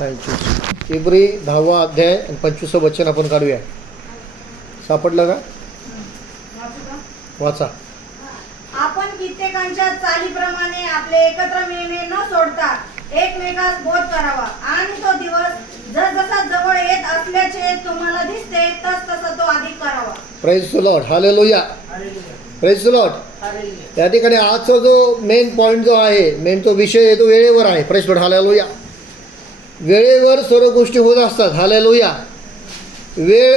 Thank you. इब्री 10वा अध्याय आणि 25वं वचन आपण काढूया. सापडलं का? वाचा. आपण कित्येकांच्या चालीप्रमाणे आपले एकत्र मिळणे न सोडता एकमेकास बोध करावा आणि तो दिवस जसा जवळ येत असल्याचे तुम्हाला दिसते तसा तो अधिक करावा. Praise the Lord. Hallelujah. Praise the Lord. त्या ठिकाणी आजचा जो मेन पॉईंट जो आहे, मेन तो विषय आहे, तो वेळेवर आहे. Praise the Lord. हालेलुया. वेळेवर सर्व गोष्टी होत असतात. हालेलुया. वेळ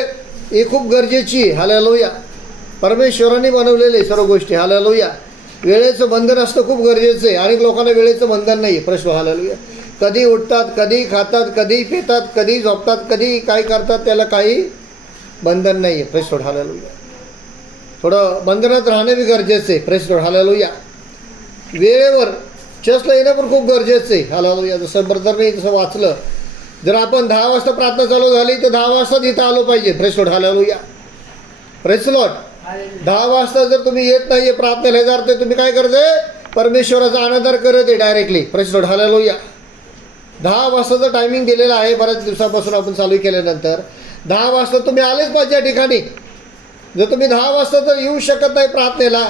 ही खूप गरजेची आहे. हालेलुया. परमेश्वराने बनवलेले सर्व गोष्टी. हालेलुया. वेळेचं बंधन असतं खूप गरजेचं आहे. अनेक लोकांना वेळेचं बंधन नाही आहे. प्रश्न. हालेलुया. कधी उठतात, कधी खातात, कधी पितात, कधी झोपतात, कधी काय करतात, त्याला काही बंधन नाही आहे. प्रश्न. हालेलुया. थोडं बंधनात राहणं बी गरजेचं आहे. प्रश्न. हालेलुया. वेळेवर चर्चला येणं पण खूप गरजेचं आहे. हालेलुया. जसं ब्रदरने जसं वाचलं, जर आपण 10 वाजता प्रार्थना चालू झाली तर 10 वाजताच इथं आलो पाहिजे. Praise Lord. Hallelujah. Praise Lord. 10 वाजता जर तुम्ही येत नाही आहे प्रार्थनेला, हे अर्थ तुम्ही काय करते? परमेश्वराचा अनादर करत आहे डायरेक्टली. Praise Lord. हालेलुया. 10 वाजताचं टायमिंग दिलेलं आहे. बऱ्याच दिवसापासून आपण चालू केल्यानंतर 10 वाजता तुम्ही आलेच पाहिजे या ठिकाणी. जर तुम्ही 10 वाजता जर येऊ शकत नाही प्रार्थनेला,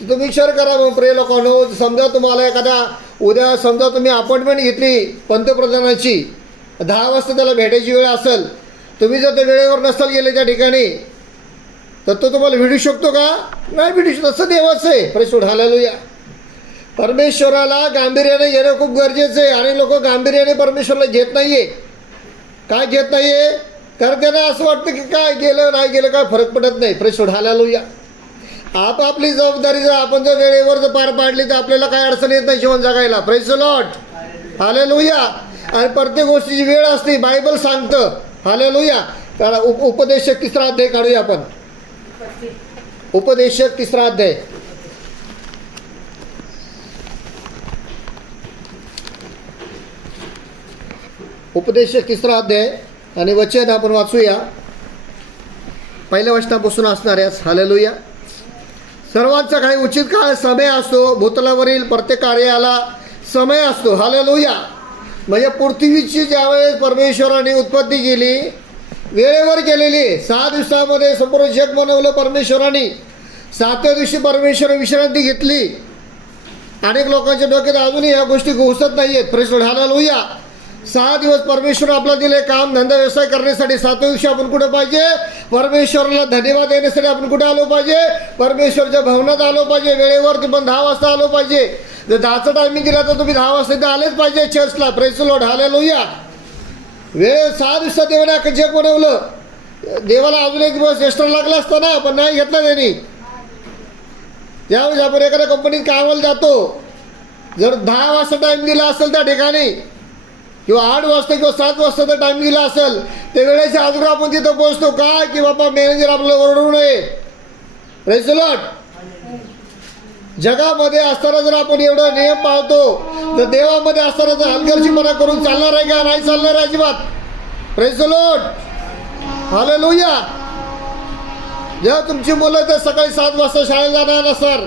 तुम्ही विचार करा. मग प्रिय लोकांनो, समजा तुम्हाला एखाद्या उद्या समजा तुम्ही अपॉइंटमेंट घेतली पंतप्रधानाची, 10 वाजता त्याला भेटायची वेळ असेल, तुम्ही जर त्या वेळेवर नसाल गेले त्या ठिकाणी, तर तो तुम्हाला भेटू शकतो का? नाही भेटू शकतो. तसं देवाचं आहे. Praise Lord. हालेलुया. परमेश्वराला गांभीर्याने घेणं खूप गरजेचं आहे. आणि लोक गांभीर्याने परमेश्वराला घेत नाही आहे. काय घेत नाही आहे? कारण त्यांना असं वाटतं की काय गेलं नाही गेलं काय फरक पडत नाही. Praise Lord. हालेलुया. आपली जबाबदारी जर आपण जर वेळेवर जर पार पाडली तर आपल्याला काय अडचण येत नाही जीवन जगायला. Praise Lord. हालेलुया. आणि प्रत्येक गोष्टीची वेळ असते. बायबल सांगतं. हालेलुया. कारण उपदेशक 3रा अध्याय काढूया आपण. उपदेशक 3रा अध्याय. उपदेशक 3रा अध्याय आणि वचन आपण वाचूया. पहिल्या वचनापासून असणाऱ्यास. हालेलुया. सर्वांचा काही उचित काळ समय असतो. भूतलावरील प्रत्येक कार्याला समय असतो. हालेलुया. म्हणजे पृथ्वीची ज्यावेळेस परमेश्वराने उत्पत्ती केली, वेळेवर केलेली. 6 दिवसामध्ये संपूर्ण जग बनवलं परमेश्वराने. 7व्या दिवशी परमेश्वराने विश्रांती घेतली. अनेक लोकांच्या डोक्यात अजूनही ह्या गोष्टी घुसत नाही आहेत. Praise Lord. हालेलुया. 6 दिवस परमेश्वर आपला दिले काम धंदा व्यवसाय करण्यासाठी. 7व्या दिवशी आपण कुठं पाहिजे? परमेश्वराला धन्यवाद देण्यासाठी आपण कुठे आलो पाहिजे? परमेश्वरच्या भवनात आलो पाहिजे. वेळेवर पण 10 वाजता आलो पाहिजे. जर 10चा टायमिंग दिला तर तुम्ही 10 वाजता इथे आलेच पाहिजे चर्चला. Praise Lord. हालेलुया. वेळ 6 दिवसात देवाने अख्खं जग बनवलं. देवाला अजून एक दिवस एक्स्ट्रा लागला असता ना, पण नाही घेतला त्यांनी. ज्यावेळेस आपण एखाद्या कंपनीत कामाला जातो, जर 10 वाजता टाईम दिला असेल त्या ठिकाणी, किंवा 8 वाजता किंवा 7 वाजता टाईम दिला असेल, त्या वेळेच्या अगोदर आपण तिथं पोहोचतो. काय की बाबा मॅनेजर आपल्याला ओरडू नये. Praise the Lord. जगामध्ये असताना जर आपण एवढा नियम पाळतो, तर देवामध्ये असताना जर हलगर्जीपणा करून चालणार आहे का? नाही चालणार आहे अजिबात. Praise the Lord. हालेलुया. जेव्हा तुमची मुलं तर सकाळी 7 वाजता शाळेत जाणार असणार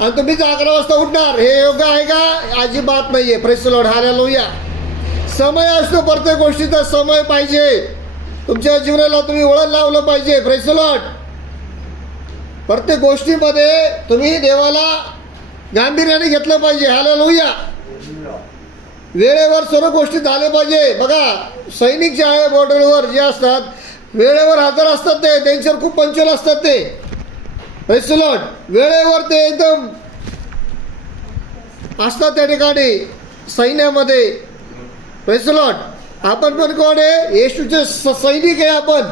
आणि तुम्ही 11 वाजता उठणार, हे योग्य आहे का? अजिबात नाही आहे. Praise the Lord. हालेलुया. समय असतो. प्रत्येक गोष्टीचा समय पाहिजे. तुमच्या जीवनाला तुम्ही वळण लावलं पाहिजे. Praise the Lord. प्रत्येक गोष्टीमध्ये तुम्ही देवाला गांभीर्याने घेतलं पाहिजे. हालेलुया. वेळेवर सर्व गोष्टी झाल्या पाहिजे. बघा, सैनिक जे आहे बॉर्डरवर जे असतात, वेळेवर हजर असतात. ते त्यांच्यावर खूप पंक्च्युअल असतात. ते प्रेज द लॉर्ड. वेळेवर ते एकदम असतात त्या ठिकाणी सैन्यामध्ये. Praise the Lord. आपण पण कोण आहे? येशूचे सैनिक आहे आपण.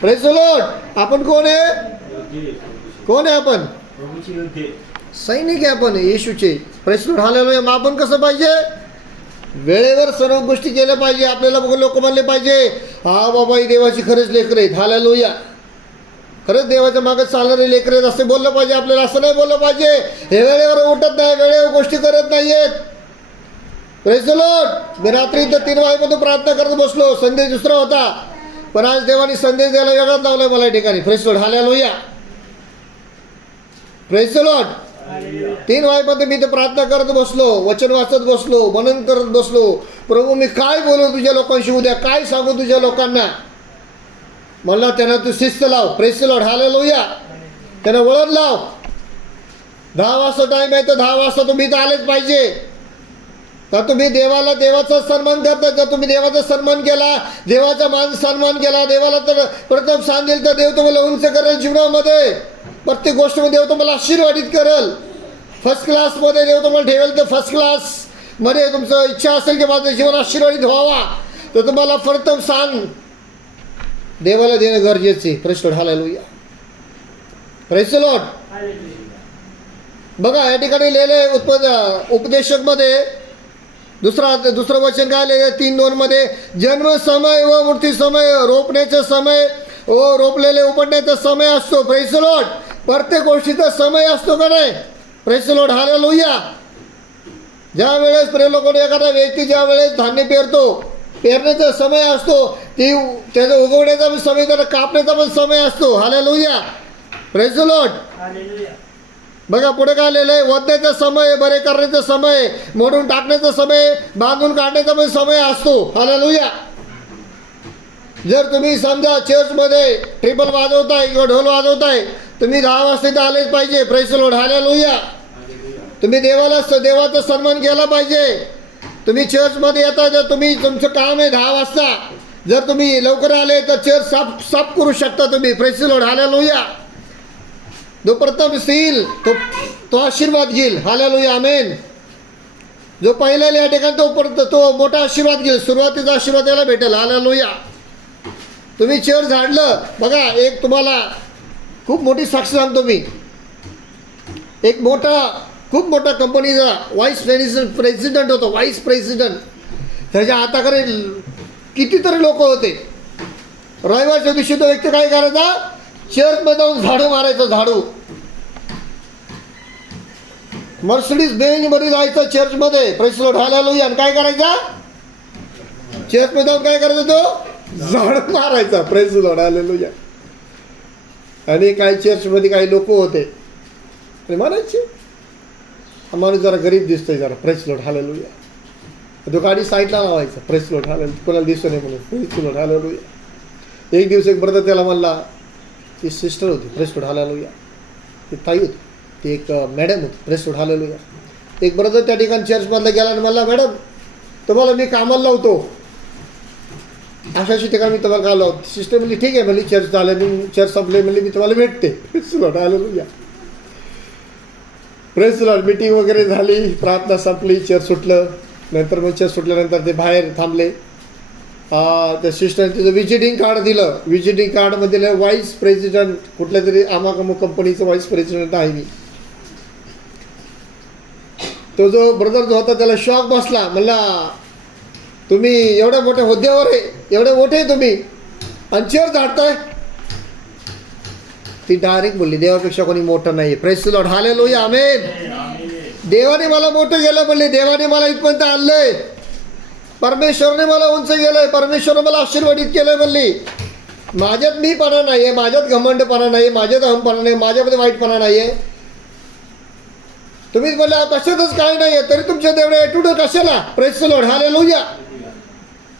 Praise the Lord. आपण कोण आहे? कोण आहे आपण? सैनिक आहे आपण येशूचे. Praise the Lord. हालेलुया. मग आपण कसं पाहिजे? वेळेवर सर्व गोष्टी केल्या पाहिजे. आपल्याला बघून लोक म्हणले पाहिजे, हा बाबा ही देवाची खरंच लेकरं आहेत. हालेलुया. खरंच देवाच्या मागे चालणारे लेकरं आहेत असं बोललं पाहिजे आपल्याला. असं नाही बोललं पाहिजे हे वेळेवर उठत नाही, वेळेवर गोष्टी करत नाहीयेत. Praise the Lord. मी रात्री इथं 3 वाजेपर्यंत प्रार्थना करत बसलो. संदेश दुसरा होता, पण आज देवाने संदेश द्यायला वेगळाच लावलाय मला या ठिकाणी. Praise the Lord. Hallelujah. Praise the Lord. 3 वाजेपर्यंत मी इथं प्रार्थना करत बसलो, वचन वाचत बसलो, मनन करत बसलो. प्रभू मी काय बोलू तुझ्या लोकांशी उद्या, काय सांगू तुझ्या लोकांना. म्हणला त्यांना तू शिस्त लाव. Praise the Lord, hallelujah. त्यांना वळण लाव. 10 वाजता टाईम आहे तर 10 वाजता तुम्ही इथं आलेच पाहिजे. तर तुम्ही देवाचा सन्मान करता. जर तुम्ही देवाचा सन्मान केला, देवाचा सन्मान केला, देवाला तर प्रथम स्थान दिलं, तर देव तुम्हाला उंच करेल जीवनामध्ये. प्रत्येक गोष्टीमध्ये देव तुम्हाला आशीर्वादित करेल. फर्स्ट क्लासमध्ये देव तुम्हाला ठेवेल. तर फर्स्ट क्लासमध्ये तुमचं इच्छा असेल की माझं जीवन आशीर्वादित व्हावा, तर तुम्हाला प्रथम स्थान देवाला देणं गरजेचे. Praise the Lord, hallelujah. Praise the Lord. बघा या ठिकाणी लिहिलंय उपदेशकमध्ये दुसरं वचन काय लिहिलं 3:2 मध्ये, जन्म समय व मृत्यू समय, रोपण्याचा समय व रोपलेले उपटण्याचा समय असतो. Praise the Lord. प्रत्येक गोष्टीचा समय असतो का नाही. Praise the Lord, hallelujah. ज्या वेळेस लोकांना एखादा व्यक्ती ज्या वेळेस धान्य पेरतो, पेरण्याचा समय असतो, ती त्याचा उगवण्याचा पण समय, त्याला कापण्याचा पण समय असतो. हालेलुया. Praise the Lord. बघा पुढे काय लिहिलंय, वधण्याचा समय, बरे करण्याचा समय, मोडून टाकण्याचा समय, बांधून काढण्याचा पण समय असतो. हालेलुया. जर तुम्ही समजा चर्चमध्ये ट्रिपल वाजवताय किंवा ढोल वाजवताय, तुम्ही 10 वाजता इथं आलेच पाहिजे. Praise the Lord, hallelujah. तुम्ही देवाचा सन्मान केला पाहिजे. तुम्ही चर्चमध्ये येता, जर तुम्ही तुमचं काम आहे 10 वाजता, जर तुम्ही लवकर आले तर चर्च साफ करू शकता तुम्ही. Praise the Lord, hallelujah. जो प्रथम येईल तो आशीर्वाद घेईल. हालेलुया, आमेन. जो पहिला या ठिकाणी तो मोठा आशीर्वाद घेईल. सुरुवातीचा आशीर्वाद त्याला भेटेल. हालेलुया. तुम्ही चर्च झाडलं. बघा एक तुम्हाला खूप मोठी साक्ष सांगतो मी. एक खूप मोठा कंपनीचा प्रेसिडेंट होतो. Vice president. त्याच्या हाताकडे कितीतरी लोक होते. रविवारच्या दिवशी तो व्यक्ती काय करायचा, चर्चमध्ये जाऊन झाडू मारायचं. झाडू मर्सिडीज बेंजमध्ये जायचं चर्चमध्ये. Praise the Lord, hallelujah. आणि काय करायचा, चर्चमध्ये जाऊन काय करायचा, तो झाडू मारायचा. Praise the Lord, hallelujah. आणि काही चर्चमध्ये काही लोक होते ते म्हणायचे, हा माणूस जरा गरीब दिसतोय जरा. Praise the Lord, hallelujah. तो गाडी साईडला लावायचा. Praise the Lord, hallelujah. कोणाला दिसतो नाही म्हणून. Praise the Lord, hallelujah. एक दिवस एक ब्रदर त्याला म्हणला, ती सिस्टर होती. Praise the Lord, hallelujah. ती ताई होती. ती एक मॅडम होती. Praise the Lord, hallelujah. एक ब्रदर त्या ठिकाणी चर्चमधला गेला आणि म्हणला, मॅडम तुम्हाला मी कामाला लावतो, अशाशी ठिकाणी मी तुम्हाला काम लावतो. सिस्टर म्हणली ठीक आहे. म्हणली चर्च झालं, मी चर्च संपले, म्हणली मी तुम्हाला भेटते. Praise the Lord, hallelujah. Praise the Lord. Meeting वगैरे झाली, प्रार्थना संपली, चर्च सुटलं. नंतर मग चर्च सुटल्यानंतर ते बाहेर थांबले. त्या सिस्टरने तिचं व्हिजिटिंग कार्ड दिलं. व्हिजिटिंग कार्डमध्ये व्हाईस प्रेसिडेंट, कुठल्या तरी अमुक कंपनीचं व्हाईस प्रेसिडेंट आहे मी. तो जो ब्रदर जो होता त्याला शॉक बसला. म्हणला तुम्ही एवढ्या मोठ्या हुद्द्यावर आहे, एवढे मोठे तुम्ही, आणि चर्च झाडताय. ती डायरेक्ट बोलली, देवापेक्षा कोणी मोठं नाही. प्रेज द लॉर्ड, हालेलुया, आमेन. देवाने मला मोठं केलं म्हणले. देवाने मला इथपर्यंत आणलंय. परमेश्वरने मला उंच केलंय. परमेश्वरने मला आशीर्वादित केलंय म्हणली. माझ्यात मीपणा नाही आहे, माझ्यात घमंडपणा नाही, माझ्यात अहमपणा नाही, माझ्यामध्ये वाईटपणा नाही आहे. तुम्हीच बोलला कशातच काय नाही आहे, तरी तुमच्या तेवढे ॲटिट्यूड कशाला. Praise the Lord, hallelujah.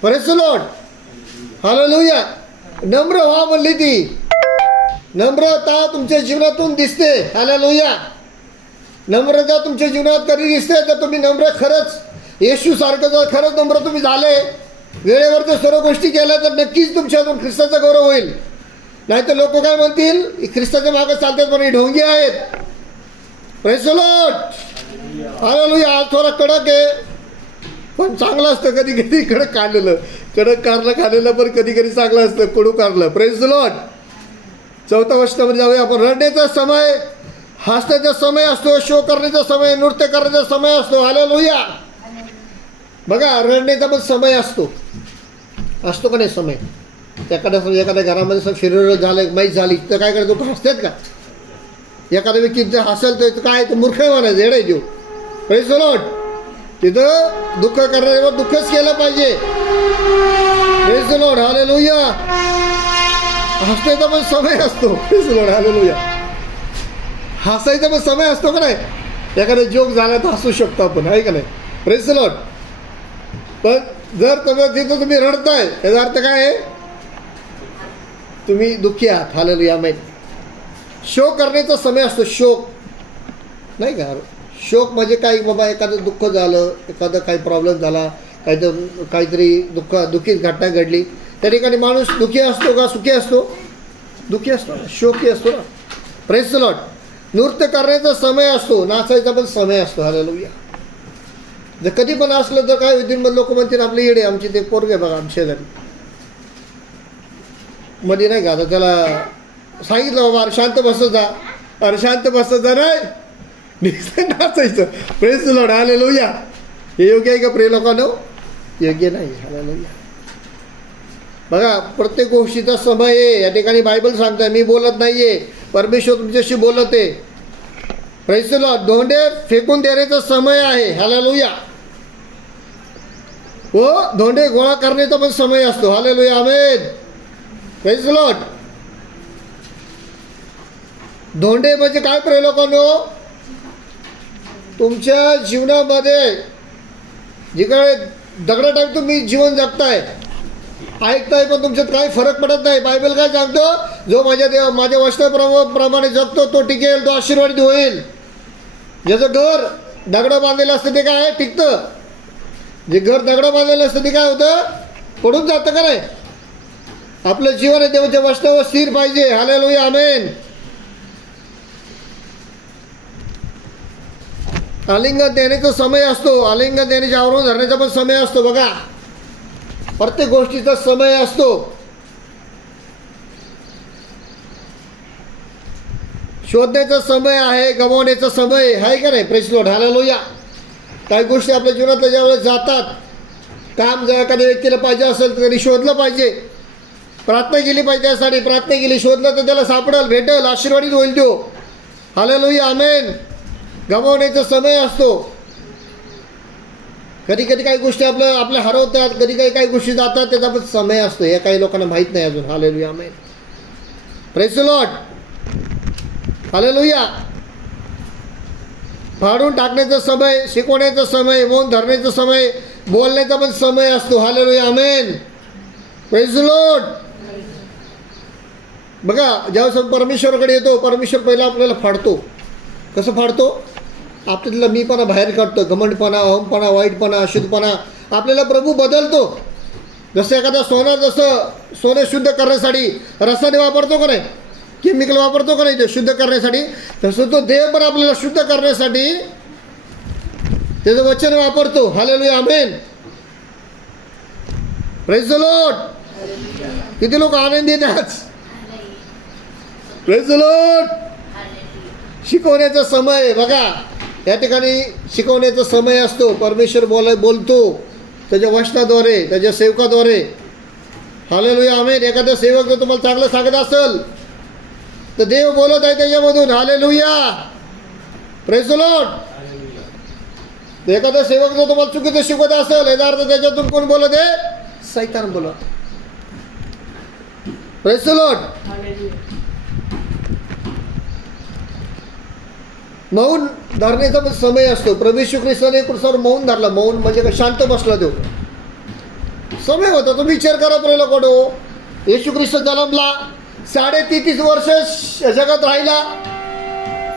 Praise the Lord, hallelujah. नम्र व्हा म्हणली ती. नम्रता तुमच्या जीवनातून दिसते. हालेलुया. नम्रता तुमच्या जीवनात कधी दिसते तर तुम्ही नम्र, खरंच येशू सारखं जर खरंच नम्र तुम्ही झाले, वेळेवर जर सर्व गोष्टी केल्या, तर नक्कीच तुमच्यातून ख्रिस्ताचा गौरव होईल. नाही तर लोक काय म्हणतील, ख्रिस्ताच्या मागे चालतात पण हे ढोंगी आहेत. Praise the Lord, hallelujah. आज थोडा कडक आहे पण चांगलं असतं. कधी कधी कडक कारलं खाल्लेलं पण कधी कधी चांगलं असतं, कडू कारलं. Praise the Lord. 4थ्या वर्षामध्ये जाऊया आपण. रडण्याचा समय, हसण्याचा समय असतो, शो करण्याचा समय, नृत्य करण्याचा समय असतो. हालेलुया. बघा रडण्याचा पण समय असतो का नाही समय. एखाद्या घरामध्ये फिरवलं झालं, माहीत झाली तर काय करायचं, लोक हसतात का. एखाद्या व्यक्ती जर हसेल तर काय, तर मूर्ख म्हणायचं, येडा जीव. Praise the Lord. तिथं दुःख करण्यावर दुःखच केलं पाहिजे. Praise the Lord, hallelujah. हसण्याचा पण समय असतो. Praise the Lord, hallelujah. हसायचा पण समय असतो का नाही. एखादा जोक झाला तर हसू शकतो आपण, आहे का नाही. Praise the Lord. पण जर तिथं तुम्ही रडताय त्याचा अर्थ काय आहे? तुम्ही दुःखी आहात. Hallelujah amen. शोक करण्याचा समय असतो. शोक नाही का? शोक म्हणजे काय? बाबा एखादं दुःख झालं, एखादं काही प्रॉब्लेम झाला, काहीतरी दुःखी घटना घडली, त्या ठिकाणी माणूस दुःखी असतो का सुखी असतो? दुःखी असतो ना, शोकी असतो ना. Praise the Lord. नृत्य करण्याचा समय असतो, नाचायचा पण समय असतो. हालेलुया. जर कधी पण असलं तर काय होतील? मग लोक म्हणतील आपले येडे. आमची ते पोरगे बघा आमच्या शेजारी मध्ये नाही का, आता त्याला सांगितलं बाबा अरे शांत बसत जा, अरे शांत बसत जा, नाही नाचायचं. Praise the Lord. हालेलुया. हे योग्य आहे का प्रिय लोकांनो? योग्य नाही. हालेलुया. बघा प्रत्येक गोष्टीचा समय आहे. या ठिकाणी बायबल सांगतं, मी बोलत नाहीये, परमेश्वर तुमच्याशी बोलत आहे. Praise the Lord. धोंडे फेकून देण्याचा समय आहे. हालेलुया. व धोंडे गोळा करण्याचा पण समय असतो. Hallelujah amen. Praise the Lord. धोंडे म्हणजे काय प्रिय लोकांनो? तुमच्या जीवनामध्ये जिकडे दगडा टाईप तुम्ही जीवन जगताय, ऐकताय, पण तुमच्यात काही फरक पडत नाही. बायबल काय सांगतो? जो माझ्या वचनाप्रमाणे जगतो तो टिकेल, तो आशीर्वादित होईल. ज्याचं घर दगडं बांधलेलं असतं ते काय टिकतं. जे घर दगडं बांधलेलं असतं ते काय होतं? पडून जातं का नाही? आपलं जीवन आहे देवाच्या वचनावर स्थिर पाहिजे. Hallelujah amen. आलिंगन देण्याचा समय असतो. आलिंगन देण्याचे आवरून धरण्याचा पण समय असतो. बघा प्रत्येक गोष्टीचा समय असतो. शोधण्याचा समय आहे, गमावण्याचा समय आहे का नाही? Praise the Lord. हालेलुया. काही गोष्टी आपल्या जीवनातल्या ज्यावेळेस जातात, काम जर एखाद्या व्यक्तीला पाहिजे असेल तर त्यांनी शोधलं पाहिजे, प्रार्थना केली पाहिजे. त्यासाठी प्रार्थना केली, शोधलं तर त्याला सापडेल, भेटेल, आशीर्वादित होईल तो. Hallelujah amen. गमावण्याचा समय असतो. कधी कधी काही गोष्टी आपल्या हरवतात, कधी काही गोष्टी जातात, त्याचा पण समय असतो. हे काही लोकांना माहीत नाही अजून. Hallelujah amen. Praise the Lord. Hallelujah. फाडून टाकण्याचा समय, शिकवण्याचा समय, मौन धरण्याचा समय, बोलण्याचा पण समय असतो. Hallelujah amen. Praise the Lord. बघा ज्यावेळेस परमेश्वराकडे येतो, परमेश्वर पहिला आपल्याला फाडतो. कसं फाडतो? आपल्याला मीपणा बाहेर काढतो. घमंडपणा, अहमपणा, वाईटपणा, अशुद्धपणा. आपल्याला प्रभू बदलतो. जसं एखादा सोनं शुद्ध करण्यासाठी रसाने वापरतो का नाही? केमिकल वापरतो का नाही ते शुद्ध करण्यासाठी? तसं तो देव पण आपल्याला शुद्ध करण्यासाठी त्याचं वचन वापरतो. Hallelujah amen. Praise the Lord. किती लोक आनंदी आहेत? Praise the Lord. शिकवण्याचा समय. बघा या ठिकाणी शिकवण्याचा समय असतो. परमेश्वर बोलतो त्याच्या वचनाद्वारे, त्याच्या सेवकाद्वारे. Hallelujah amen. एखादा सेवक जर तुम्हाला चांगलं सांगत असेल तर देव बोलत आहे त्याच्यामधून. हालेलुया. Praise the Lord. एखादा सेवक जर तुम्हाला चुकीचं शिकवत असेल, याचा अर्थ त्याच्यातून कोण बोलत आहे? सैतान बोलत. Praise the Lord. मौन धरण्याचा पण समय असतो. प्रभू येशू ख्रिस्ताने कृष्णावर मौन धरला. मौन म्हणजे काय? शांत बसला देव. समय होता. तुम्ही विचार करा प्रिय कडो. येशू ख्रिस्त जन्मला, 33.5 वर्ष जगात राहिला,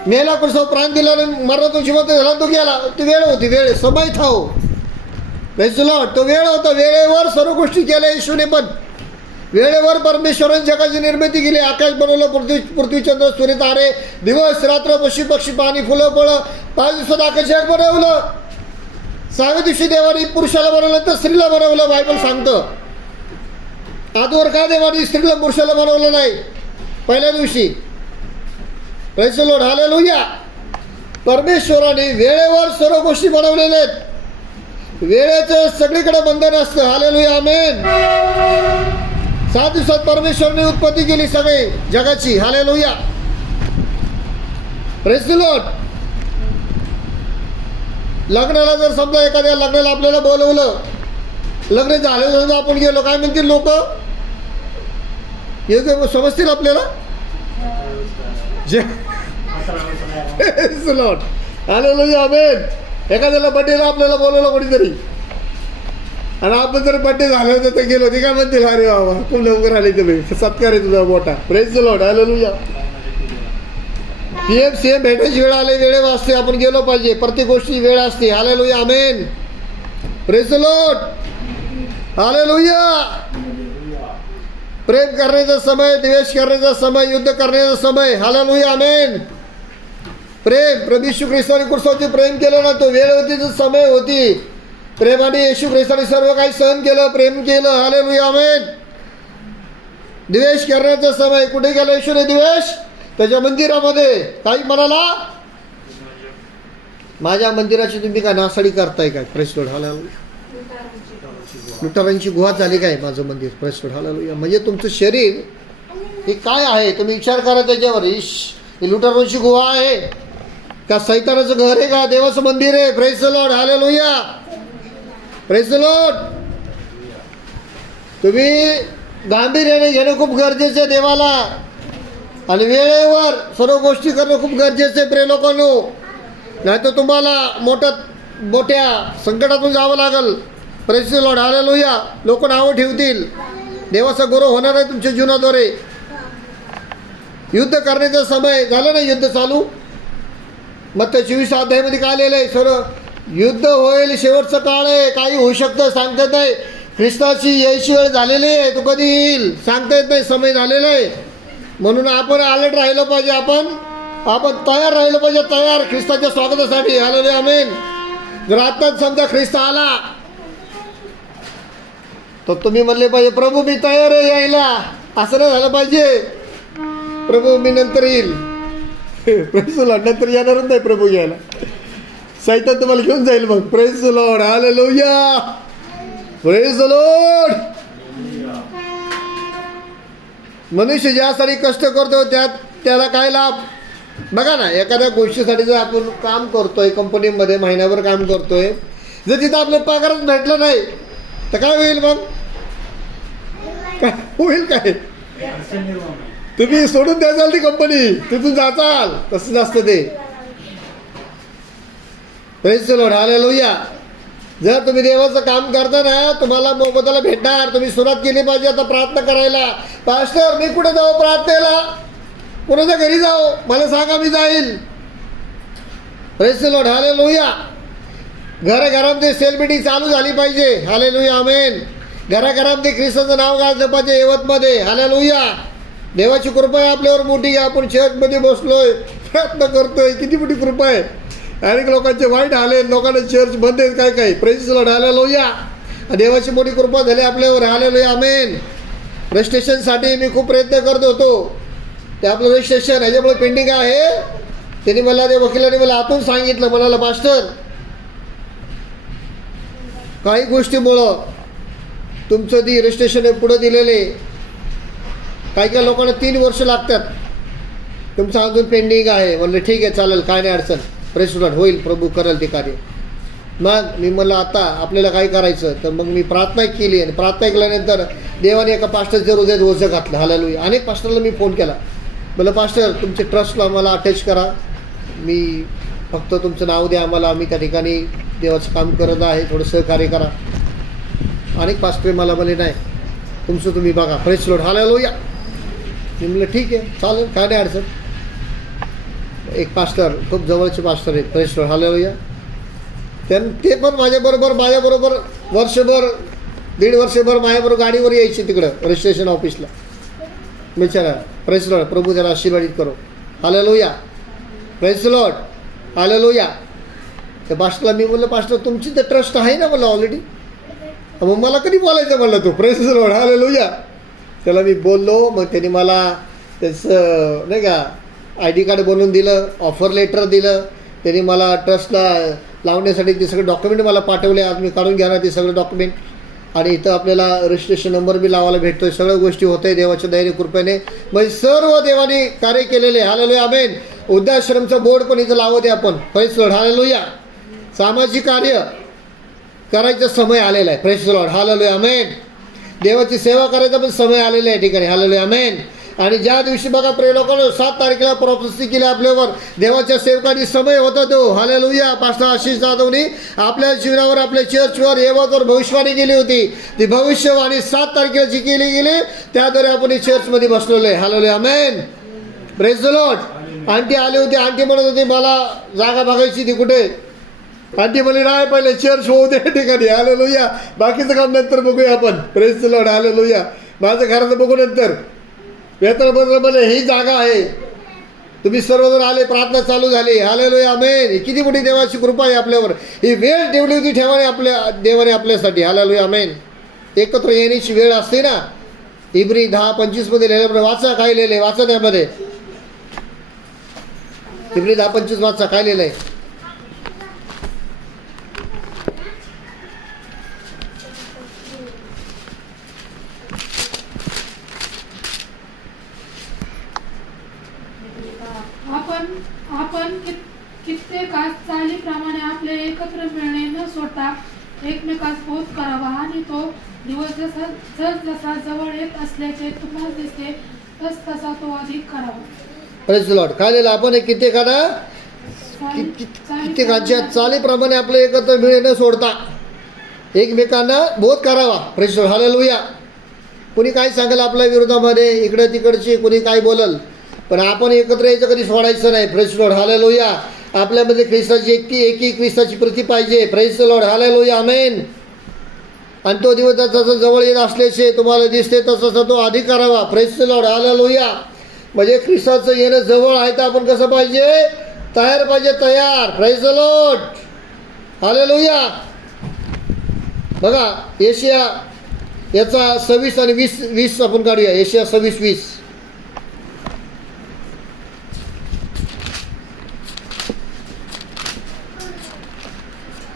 मेला, कृष्ण प्राण दिला, मरला, जिवंत झाला, तो गेला. ती वेळ होती. वेळ समय था. Praise the Lord. तो वेळ होता. वेळेवर सर्व गोष्टी केल्या येशूने. पण वेळेवर परमेश्वराने जगाची निर्मिती केली. आकाश बनवलं, पृथ्वी चंद्र सूर्य तारे, दिवस रात्र, पशु पक्षी, पाणी, फुलं फळं. 5 दिवसात आकाश जग बनवलं. 6व्या दिवशी देवाने पुरुषाला बनवलं तर स्त्रीला बनवलं. बायबल सांगतं. आजवर का देवाने स्त्रीला पुरुषाला बनवलं नाही पहिल्या दिवशी? Praise the Lord. हालेलुया. परमेश्वराने वेळेवर सर्व गोष्टी बनवलेल्या आहेत. वेळेचं सगळीकडे बंधन असतं. Hallelujah amen. 7 दिवसात परमेश्वरने उत्पत्ती केली सगळे जगाची. हालेलुया. Praise the Lord. लग्नाला जर समजा एखाद्या लग्नाला आपल्याला बोलवलं, लग्न झालं समजा आपण गेलो, काय म्हणतील लोक? योग्य समजतील आपल्याला? Praise the Lord. Hallelujah amen. एखाद्याला बर्थडेला आपल्याला बोलवलं कोणीतरी, आणि आपण जर बड्डे झाले होते तर गेलो ते काय म्हणतील, अरे बाबा खूप लवकर आले तुम्ही, सत्कार आहे तुझा मोठा. Praise the Lord. Hallelujah. PM CM भेटायची वेळ आली, वेळे वाजते, आपण गेलो पाहिजे. प्रत्येक गोष्टी वेळ असते. Hallelujah. Amen. Praise the Lord. Hallelujah. प्रेम करण्याचा समय, द्वेष करण्याचा समय, युद्ध करण्याचा समय. हालेलुया. आमेन. प्रेम, प्रभू येशू ख्रिस्ताने कुठे प्रेम केलं ना, तो वेळ होती, तो समय होती. प्रेमाने येशू ख्रिस्ताने सर्व काही सहन केलं, प्रेम केलं. हालेलुया. आमेन. द्वेष करण्याचा समय, कुठे गेला येशूने द्वेष? त्याच्या मंदिरामध्ये. काही म्हणाला, माझ्या मंदिराची तुम्ही काय नासाडी करताय काय? Press Lord. हालेलुया. लुटारांची गुहा झाली काय माझं मंदिर? Press Lord. हालेलुया. म्हणजे तुमचं शरीर हे काय आहे? तुम्ही विचार करा त्याच्यावर. ही लुटारांची गुहा आहे का सैतानाचं घर आहे का देवाचं मंदिर आहे? Press the Lord. Hallelujah. Press the Lord. तुम्ही गांभीर्याने घेणं खूप गरजेचं आहे देवाला, आणि वेळेवर सर्व गोष्टी करणं खूप गरजेचं आहे प्रिय लोकांनो. नाही तर तुम्हाला मोठ्या संकटातून जावं लागल. Press the Lord. हालेलुया. लोक नावं ठेवतील, देवाचा गौरव होणार आहे तुमच्या जीवनाद्वारे. युद्ध करण्याचा समय झालं ना, युद्ध चालू. मग त्या 24 अध्यायामध्ये काय आलेलं आहे? सर्व युद्ध होईल, शेवटचं काळ आहे, काही होऊ शकतं सांगता येत नाही. ख्रिस्ताची यायची वेळ झालेली आहे, तो कधी येईल सांगता येत नाही, समय झालेला आहे. म्हणून आपण अलर्ट राहिलं पाहिजे, आपण तयार राहिलं पाहिजे, तयार ख्रिस्ताच्या स्वागतासाठी. हालेलुया. आमेन. जर आत्ताच समजा ख्रिस्त आला तर तुम्ही म्हणले पाहिजे, प्रभू मी तयार आहे यायला. असं नाही झालं पाहिजे, प्रभू मी नंतर येईल. Praise the Lord. नंतर येणारच नाही प्रभू घ्यायला, सैतान तुम्हाला घेऊन जाईल मग. Praise the Lord. Hallelujah. Praise the Lord. मनुष्य ज्यासाठी कष्ट करतो त्याला काय लाभ? बघा ना, एखाद्या गोष्टीसाठी जर आपण काम करतोय, कंपनीमध्ये महिन्याभर काम करतोय, जर तिथं आपलं पगारच भेटलं नाही तर काय होईल मग? काय होईल? काय तुम्ही सोडून द्याल ती कंपनी, तिथून जाचाल. तसं जास्त ते. Praise the Lord. हालेलुया. जर तुम्ही देवाचं काम करता ना, तुम्हाला मोबदला भेटणार. तुम्ही सुरुवात केली पाहिजे आता प्रार्थना करायला. पास्टर मी कुठे जाऊ प्रार्थनेला? कोणाच्या घरी जाऊ? मला सांगा, मी जाईल. Praise the Lord. हालेलुया. घराघरामध्ये सेल मीटिंग चालू झाली पाहिजे. हालेलुया. आमेन. घराघरामध्ये ख्रिस्ताचं नाव गाजलं पाहिजे यवतमध्ये. हालेलुया. देवाची कृपा आहे आपल्यावर मोठी. आपण चर्चमध्ये बसलोय, प्रयत्न करतोय, किती मोठी कृपा आहे. अनेक लोकांचे वाईट आले, लोकांना चर्च बंद आहेत, काय काय. Praise the Lord. हालेलुया. देवाची मोठी कृपा झाली आपल्यावर. हालेलुया. आमेन. रजिस्ट्रेशनसाठी मी खूप प्रयत्न करत होतो. ते आपलं रजिस्ट्रेशन ह्याच्यामुळे पेंडिंग आहे. त्यांनी मला, ते वकिलाने मला आतून सांगितलं, म्हणाला मास्टर काही गोष्टीमुळं तुमचं ती रजिस्ट्रेशन पुढं दिलेले, काही लोकांना 3 वर्ष लागतात, तुमचं अजून पेंडिंग आहे. म्हणलं ठीक आहे, चालेल, काय नाही अडचण. Press the Lord. होईल, प्रभू करेल ते कार्य. मग मी म्हणलं आता आपल्याला काय करायचं? तर मग मी प्रार्थना केली, आणि प्रार्थना केल्यानंतर देवाने एका पास्टरच्या हृदयात ओझं घातलं. हालेलुया. अनेक पास्टरला मी फोन केला, म्हणलं पास्टर तुमचे ट्रस्टला मला अटॅच करा, मी फक्त तुमचं नाव द्या आम्हाला, आम्ही त्या ठिकाणी देवाचं काम करत आहे, थोडं सहकार्य करा. अनेक पास्टर मला म्हणले नाही, तुमचं तुम्ही बघा. Press the Lord. हालेलुया. मी म्हणलं ठीक आहे, चालेल, काय नाही अडचण. एक पास्टर, खूप जवळचे पास्टर आहेत. Press the Lord. हालेलुया. ते पण माझ्याबरोबर वर्षभर 1.5 वर्षभर माझ्याबरोबर गाडीवर यायची तिकडं रजिस्ट्रेशन ऑफिसला. बिचारा. Press the Lord. प्रभू त्याला आशीर्वादित करो. Hallelujah. Press the Lord. Hallelujah. त्या पास्टरला मी म्हणलं, पास्टर तुमची तर ट्रस्ट आहे ना म्हणलं ऑलरेडी, मग मला कधी बोलायचं म्हणलं तू. Praise the Lord. हालेलुया. त्याला मी बोललो. मग त्यांनी मला त्याचं नाही का ID कार्ड बनवून दिलं, ऑफर लेटर दिलं. त्यांनी मला ट्रस्टला लावण्यासाठी ते सगळे डॉक्युमेंट मला पाठवले. आज मी काढून घेणार ते सगळे डॉक्युमेंट. आणि इथं आपल्याला रजिस्ट्रेशन नंबर बी लावायला भेटतोय. सगळ्या गोष्टी होत आहे देवाच्या दयेने कृपेने. म्हणजे सर्व देवाने कार्य केलेले. हालेलुया. आमेन. वृद्धाश्रमचा बोर्ड पण इथं लावत आहे आपण. Press the Lord. हालेलुया. सामाजिक कार्य करायचा समय आलेला आहे. Press the Lord. हालेलुया. आमेन. देवाची सेवा करायचा पण समय आलेला आहे ठिकाणी. हालेलुया. आमेन. आणि ज्या दिवशी बघा प्रिय लोकांनो 7 तारखेला प्रॉफेसी केली आपल्यावर, देवाच्या सेवकांनी समय होता तो, हालेलुया. पास्टर आशिष जाधवनी आपल्या जीवनावर, आपल्या चर्चवर, येवावर भविष्यवाणी केली होती. ती भविष्यवाणी 7 तारखेला जी केली गेली, त्याद्वारे आपण चर्चमध्ये बसलेलो आहे. Hallelujah, amen, praise the Lord. Aunty आली होती, आंटी म्हणत होती मला जागा बघायची ती कुठे. आंटी म्हणली नाही, पहिले चर्च होऊ दे ठिकाणी. हालेलुया, बाकीचं काम नंतर बघूया आपण. Praise the Lord, hallelujah. माझं घराचं बघू नंतर. वेतन बरोबर ही जागा आहे. तुम्ही सर्वजण आले, प्रार्थना चालू झाली. हालेलुया, आमेन. किती मोठी देवाची कृपा आहे आपल्यावर. ही वेळ ठेवली होती ठेवाने आपल्या देवाने आपल्यासाठी. हालेलुया, आमेन. एकत्र येण्याची वेळ असते ना. इब्री 10:25 मध्ये लिहिल्याप्रमाणे वाचा, काय लिहिलंय वाचा त्यामध्ये. इब्री 10:25 वाचा, काय लिहिलंय. आपण कित्येकास चालीप्रमाणे आपले एकत्र मिळणे न सोडता एकमेकास बोध करावा आणि तो दिवस जसा जवळ येत असल्याचे तुम्हाला दिसते तसा तो अधिक करावा. Praise the Lord. काय लिहिलं आपण. कित्येकांच्या चालीप्रमाणे आपले एकत्र मिळणे न सोडता एकमेकांना बोध करावा. Praise the Lord, hallelujah. कुणी काय सांगेल आपल्या विरोधामध्ये, इकडे तिकडचे कुणी काय बोलल, पण आपण एकत्र यायचं कधी सोडायचं नाही. Praise the Lord, hallelujah. आपल्यामध्ये ख्रिस्ताची एकी ख्रिस्ताची प्रती पाहिजे. प्रेज द लॉर्ड, हालेलुया, आमेन. आणि तो दिवस जसं जवळ येत असल्याचे तुम्हाला दिसते तसं तो अधिक करावा. Praise the Lord, hallelujah. म्हणजे ख्रिस्ताचं येणं जवळ आहे तर आपण कसं पाहिजे, तयार पाहिजे, तयार. Praise the Lord, hallelujah. बघा येशिया याचा 26 आणि 20 आपण काढूया. येशिया 26:20.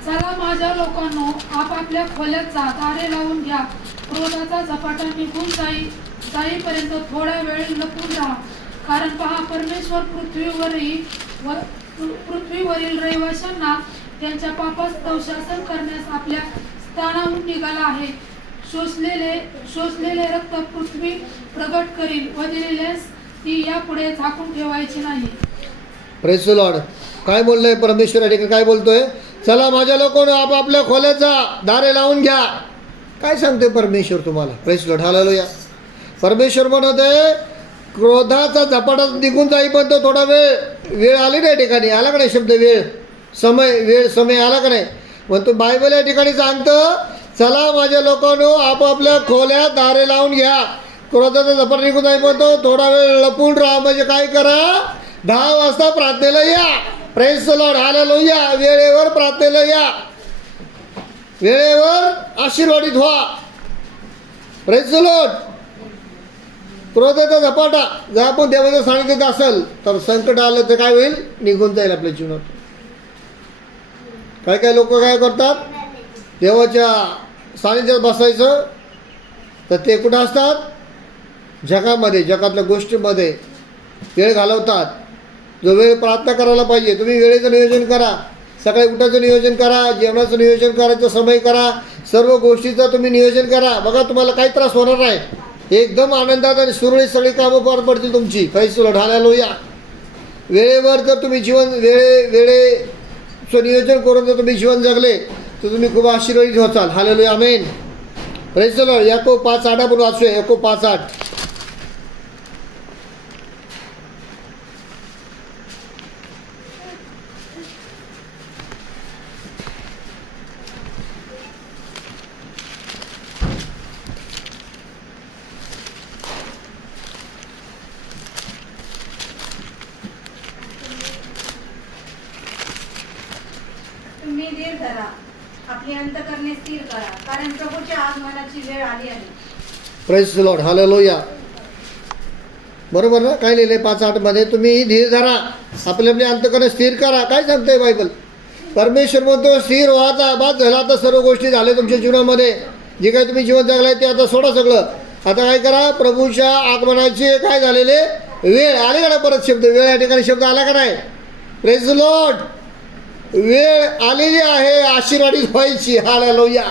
चला माझ्या लोकांनो, आपापल्या खोल्यात जा, दारे लावून घ्या, क्रोधाचा झपाटा निघून जाईपर्यंत थोडा वेळ लपून राहा. कारण पहा, परमेश्वर पृथ्वीवरील रहिवाशांना त्यांच्या पापास्तव शासन करण्यास आपल्या स्थानाहून निघाला आहे. शोषलेले रक्त पृथ्वी प्रगट करील व दिलेल्यास ती यापुढे झाकून ठेवायची नाही. Praise the Lord. काय बोललंय परमेश्वर या ठिकाणी, काय बोलतोय. चला माझ्या लोकांनो, आपापल्या खोल्यात जा, दारे लावून घ्या. काय सांगतोय परमेश्वर तुम्हाला. Praise the Lord, hallelujah. परमेश्वर म्हणत आहे क्रोधाचा झपाटा निघून जाईपर्यंत थोडा वेळ आली ना या ठिकाणी. आला का नाही शब्द वेळ, समय आला का नाही. म्हणतो बायबल या ठिकाणी सांगतं चला माझ्या लोकांनो, आपापल्या खोल्यात दारे लावून घ्या, क्रोधाचा झपाटा निघून जाईपर्यंत थोडा वेळ लपून राहा. म्हणजे काय करा, 10 वाजता प्रार्थनेला या. Praise the Lord, hallelujah. वेळेवर प्रार्थनेला या, वेळेवर आशीर्वादित व्हा. Praise the Lord. क्रोधाचा झपाटा जर आपण देवाच्या सानिध्यात असेल तर संकट आलं तर काय होईल, निघून जाईल आपल्या जीवनात. काय लोक काय करतात, देवाच्या सानिध्यात बसायचं तर ते कुठं असतात, जगामध्ये, जगातल्या गोष्टीमध्ये वेळ घालवतात. जो वेळ प्रार्थना करायला पाहिजे, तुम्ही वेळेचं नियोजन करा. सकाळी उठायचं नियोजन करा, जेवणाचं नियोजन करायचं समय करा, सर्व गोष्टीचं तुम्ही नियोजन करा. बघा तुम्हाला काही त्रास होणार नाही. एकदम आनंदात आणि सुरळीत सगळी कामं पार पडतील तुमची. Praise the Lord, hallelujah. वेळेवर जर तुम्ही वेळेचं नियोजन करून जर तुम्ही जीवन जगले तर तुम्ही खूप आशीर्वादित होताल. Hallelujah, amen. Praise the Lord. याकोब 5:8 आपण वाचूया. याकोब 5:8. तुम्ही धीर धरा, आपली अंतःकरणे स्थिर करा, कारण प्रभूच्या आगमनाची वेळ आली आहे. Praise the Lord, hallelujah. बरोबर ना, काय लिहिलंय 5:8 मध्ये, तुम्ही धीर धरा, आपले अंतःकरणे स्थिर करा. काय सांगतंय बायबल. परमेश्वर म्हणतो स्थिर व्हायचा बाद झाला. आता सर्व गोष्टी झाल्या तुमच्या जीवनामध्ये, जे काही तुम्ही जीवन जगलाय ते आता सोडा सगळं. आता काय करा, प्रभूच्या आगमनाचे काय झालेले वेळ आले का नाही. परत शब्द वेळ या ठिकाणी शब्द आला का नाही. Praise the Lord. वेळ आलेली आहे आशीर्वादित व्हायची. हालेलुया.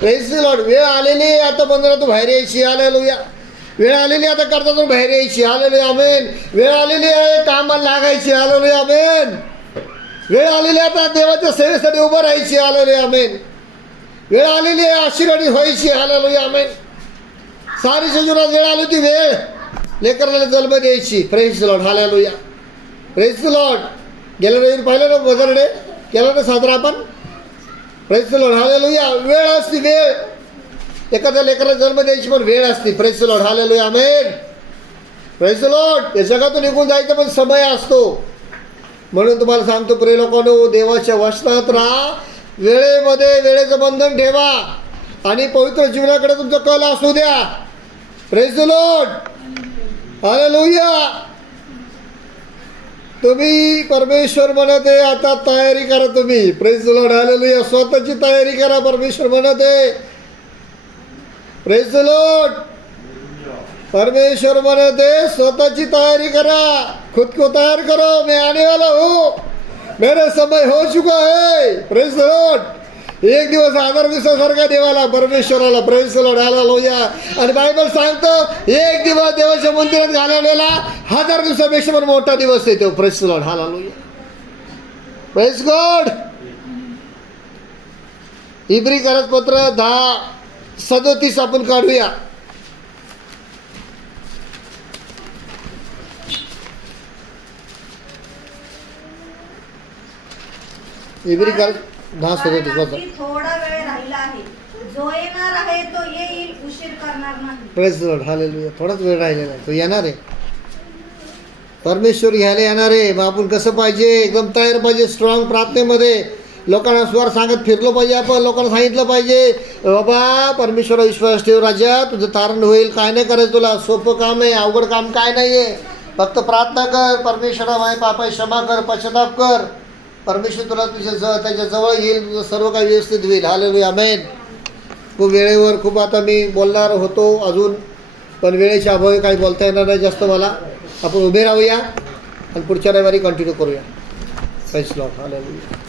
Praise the Lord. वेळ आलेली आहे आता बंधनातून बाहेर यायची. हालेलुया. वेळ आलेली आता कर्जातून बाहेर यायची. Hallelujah amen. वेळ आलेली आहे कामाला लागायची. Hallelujah amen. वेळ आलेली आता देवाच्या सेवेसाठी उभं राहायची. Hallelujah amen. वेळ आलेली आहे आशीर्वादी व्हायची. Hallelujah amen. सारी जीवनात वेळ आली होती. वेळ लेकराला जन्म द्यायची. Praise the Lord. Hallelujah. Praise the Lord. गेल्या रविवारी पाहिलं ना मदर डे केला ना साजरा आपण. Praise the Lord. हालेलुया. वेळ असती. वेळ एखाद्या लेकराला जन्म द्यायची पण वेळ असते. Praise the Lord. Hallelujah amen. Praise the Lord. या जगातून निघून जायचा पण समय असतो. म्हणून तुम्हाला सांगतो प्रिय लोकांनो, देवाच्या वचनात राहा. वेळेमध्ये वेळेचं बंधन ठेवा आणि पवित्र जीवनाकडे तुमचा कल असू द्या. Praise the Lord. हालेलुया. तुम्ही परमेश्वर म्हणत आहे आता तयारी करा तुम्ही. Praise the Lord. हालेलुया. स्वतःची तयारी करा. परमेश्वर म्हणत आहे. Praise the Lord. परमेश्वर म्हणत आहे स्वतःची तयारी करा. खुद को तैयार करो, मैं आने वाला हूँ, मेरा समय हो चुका है. Praise the Lord. एक दिवस 1000 दिवसासारखा देवाला परमेश्वराला. Praise the Lord. हालेलुया. आणि बायबल सांगतं एक दिवस देवाच्या मंदिरात घालवलेला 1000 दिवसापेक्षा पण मोठा दिवस आहे तो. Praise the Lord. Hallelujah. Praise God. इब्री कागदपत्र 10:37 आपण काढूया. इब्री कागद 10:37 वाचा. थोडा वेळ राहिला आहे. जो येणार आहे तो येईल, उशीर करणार नाही. Praise the Lord. हालेलुया. थोडाच वेळ राहिलेला आहे. तो येणार आहे. परमेश्वर घ्यायला येणार आहे. मग आपण कसं पाहिजे? एकदम तयार पाहिजे. स्ट्रॉंग प्रार्थनेमध्ये लोकांना स्वर सांगत फिरलो पाहिजे. आपण लोकांना सांगितलं पाहिजे बाबा परमेश्वर विश्वास ठेव राजा, तुझं तारण होईल. काय नाही करायचं तुला. सोपं काम आहे. अवघड काम काय नाही आहे. फक्त प्रार्थना कर. परमेश्वरा माझे पाप क्षमा कर. पश्चाताप कर. परमेश्वर तुला त्याच्या जवळ येईल. तुझं सर्व काही व्यवस्थित होईल. Hallelujah amen. खूप वेळेवर खूप आता मी बोलणार होतो अजून, पण वेळेच्या अभावी काही बोलता येणार नाही जास्त मला. आपण उभे राहूया आणि पुढच्या रविवारी कंटिन्यू करूया. Praise the Lord. हालेलुया.